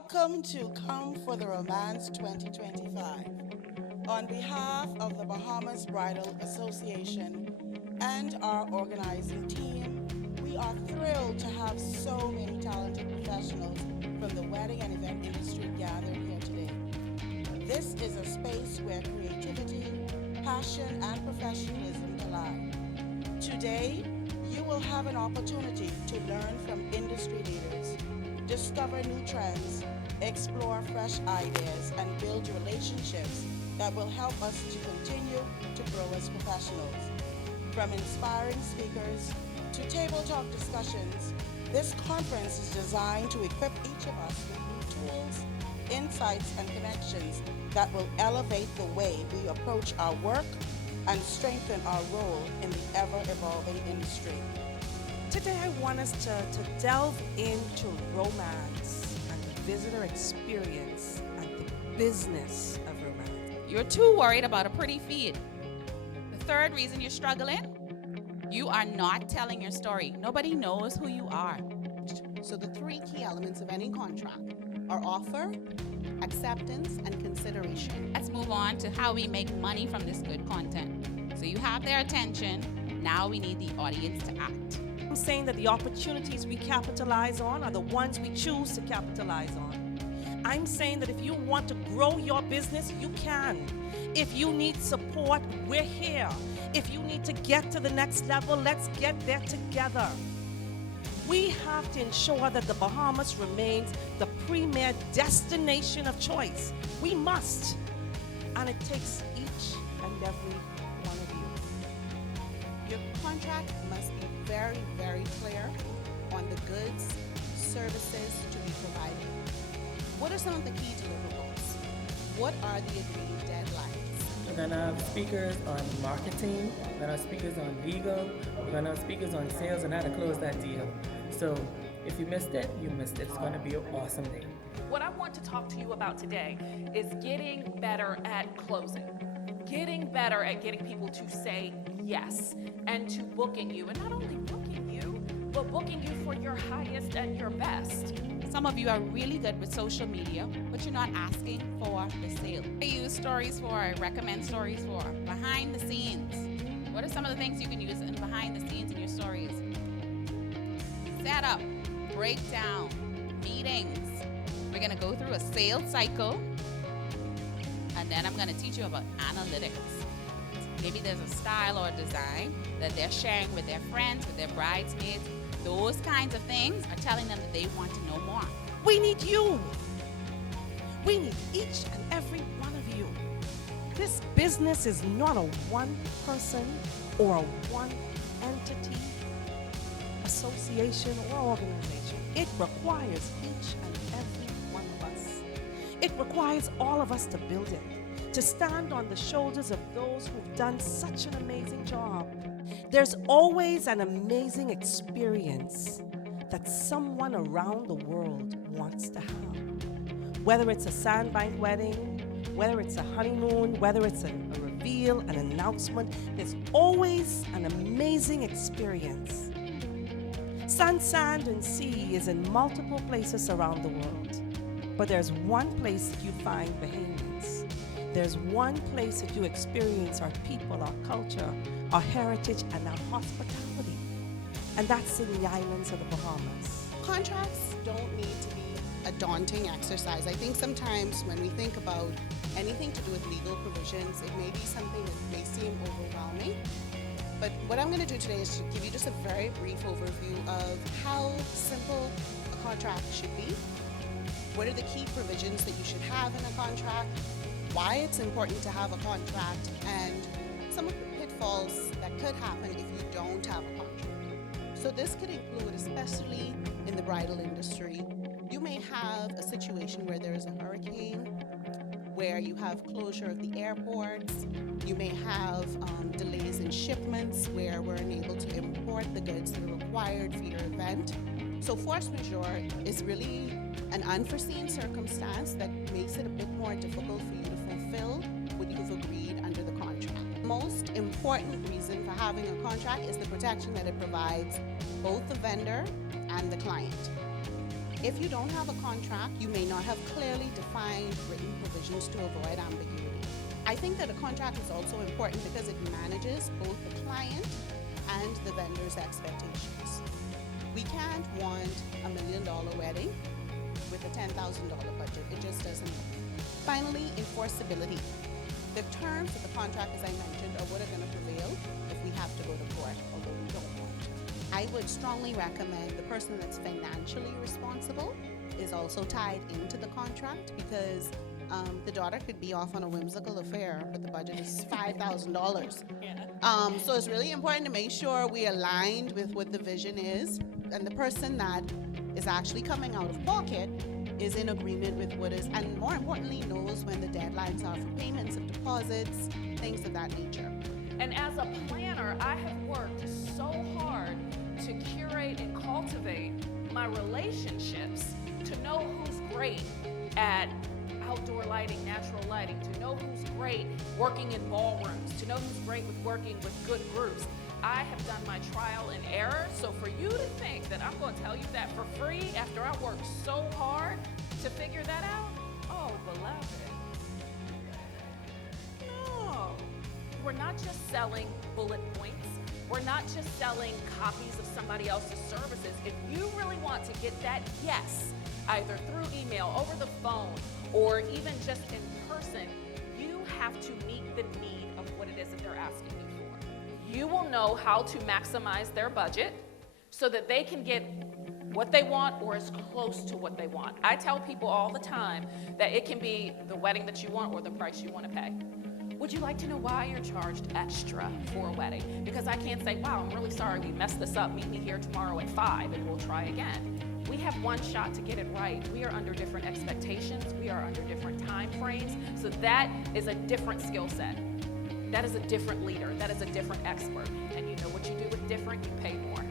Welcome to Come for the Romance 2025. On behalf of the Bahamas Bridal Association and our organizing team, we are thrilled to have so many talented professionals from the wedding and event industry gathered here today. This is a space where creativity, passion, and professionalism collide. Today, you will have an opportunity to learn from industry leaders, discover new trends, explore fresh ideas, and build relationships that will help us to continue to grow as professionals. From inspiring speakers to table talk discussions, this conference is designed to equip each of us with new tools, insights, and connections that will elevate the way we approach our work and strengthen our role in the ever-evolving industry. Today I want us to delve into romance and the visitor experience and the business of romance. You're too worried about a pretty feed. The third reason you're struggling, you are not telling your story. Nobody knows who you are. So the three key elements of any contract are offer, acceptance, and consideration. Let's move on to how we make money from this good content. So you have their attention. Now we need the audience to act. I'm saying that the opportunities we capitalize on are the ones we choose to capitalize on. I'm saying that if you want to grow your business, you can. If you need support, we're here. If you need to get to the next level, let's get there together. We have to ensure that the Bahamas remains the premier destination of choice. We must. And it takes each and every one of you. Your contract must be very, very clear on the goods, services to be provided. What are some of the key deliverables? What are the agreed deadlines? We're going to have speakers on marketing, we're going to have speakers on legal, we're going to have speakers on sales and how to close that deal. So if you missed it, you missed it. It's going to be an awesome day. What I want to talk to you about today is getting better at closing. Getting better at getting people to say yes and to booking you. And not only booking you, but booking you for your highest and your best. Some of you are really good with social media, but you're not asking for the sale. I use stories for, I recommend stories for behind the scenes. What are some of the things you can use in behind the scenes in your stories? Setup, breakdown, meetings. We're going to go through a sales cycle, and then I'm going to teach you about analytics. Maybe there's a style or a design that they're sharing with their friends, with their bridesmaids. Those kinds of things are telling them that they want to know more. We need you. We need each and every one of you. This business is not a one person or a one entity, association, or organization. It requires each and every one of us. It requires all of us to build it, to stand on the shoulders of those who've done such an amazing job. There's always an amazing experience that someone around the world wants to have. Whether it's a sandbank wedding, whether it's a honeymoon, whether it's a reveal, an announcement, there's always an amazing experience. Sun, Sand, and Sea is in multiple places around the world. But there's one place that you find Bahamians. There's one place that you experience our people, our culture, our heritage, and our hospitality. And that's in the islands of the Bahamas. Contracts don't need to be a daunting exercise. I think sometimes when we think about anything to do with legal provisions, it may be something that may seem overwhelming. But what I'm going to do today is to give you just a very brief overview of how simple a contract should be, what are the key provisions that you should have in a contract, why it's important to have a contract, and some of the pitfalls that could happen if you don't have a contract. So this could include, especially in the bridal industry, you may have a situation where there is a hurricane, where you have closure of the airports, you may have delays in shipments where we're unable to import the goods that are required for your event. So force majeure is really an unforeseen circumstance that makes it a bit more difficult for you to fulfill what you've agreed under the contract. Most important reason for having a contract is the protection that it provides both the vendor and the client. If you don't have a contract, you may not have clearly defined written provisions to avoid ambiguity. I think that a contract is also important because it manages both the client and the vendor's expectations. We can't want $1 million wedding with a $10,000 budget. It just doesn't work. Finally, enforceability. The terms of the contract, as I mentioned, are what are going to prevail if we have to go to court, although we don't want to. I would strongly recommend the person that's financially responsible is also tied into the contract, because the daughter could be off on a whimsical affair, but the budget is $5,000. So it's really important to make sure we aligned with what the vision is, and the person that is actually coming out of pocket is in agreement with what is, and more importantly, knows when the deadlines are for payments of deposits, things of that nature. And as a planner, I have worked so hard to curate and cultivate my relationships, to know who's great at outdoor lighting, natural lighting, to know who's great working in ballrooms, to know who's great with working with good groups. I have done my trial and error, so for you to think that I'm going to tell you that for free after I worked so hard to figure that out, oh, beloved. No, we're not just selling bullet points. We're not just selling copies of somebody else's services. If you really want to get that yes, either through email, over the phone, or even just in person, you have to meet the need of what it is that they're asking you for. You will know how to maximize their budget so that they can get what they want or as close to what they want. I tell people all the time that it can be the wedding that you want or the price you want to pay. Would you like to know why you're charged extra for a wedding? Because I can't say, wow, I'm really sorry we messed this up. Meet me here tomorrow at 5 and we'll try again. We have one shot to get it right. We are under different expectations. We are under different time frames. So that is a different skill set. That is a different leader. That is a different expert. And you know what you do with different, you pay more.